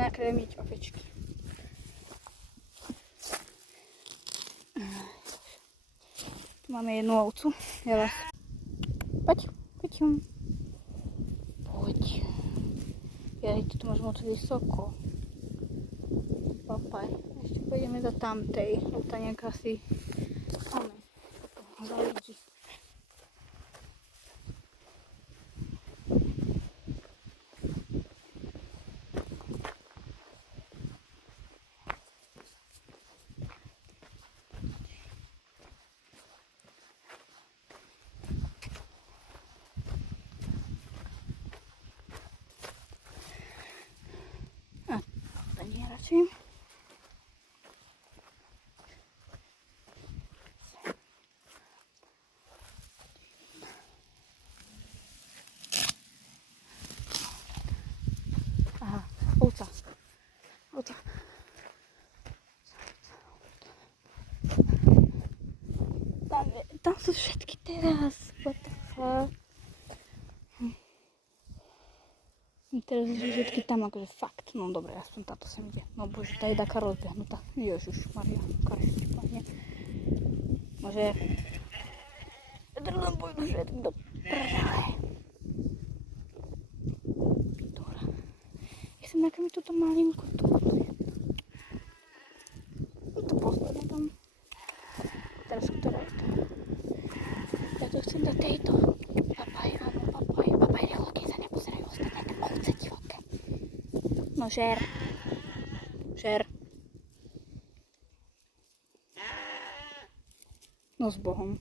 ideme nakrmiť ovečky. Tu máme jednu ovcu. Ja vás... Poď. Ja tu máš moc vysoko. Papaj. Ešte pôjdeme do tamtej. Do tam nejak asi máme. Za ľudí. Radšej. Aha, ovca. Tam sú všetky teraz. What the fuck? Teraz sú všetky tam, akože fakt. No dobre, aspoň táto sem ide. No bože, tá je taká rozbehnutá. Ježišmaria, kašti, pane. Môže... Len pôjdu všetky do prdele. Pidora. Ja som nakrmiť túto malinku. To postavím tam. Teraz ktorá je to? Ja to chcem do tejto. Papaj, áno, papaj. Papaj, rýchlo, keď sa nepozerajú ostatné, tam ovce divoké. No žer. No s Bohom.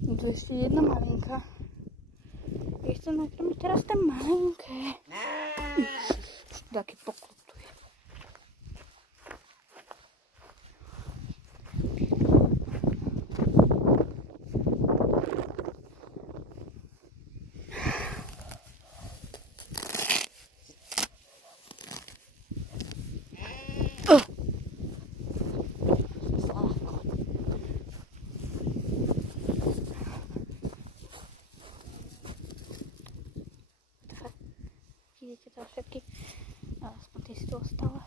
No to ešte jedna malinka. Ja chcem nakrmiť teraz tie malinké. Už to taký poklutuje. Vidíte to všetky, aspoň ty si tu ostala.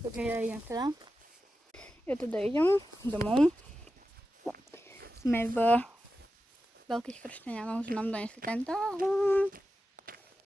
Takže ja idem teda. Ja idem domov. Sme v Veľkých Kršťanianoch, že nám donesli tento.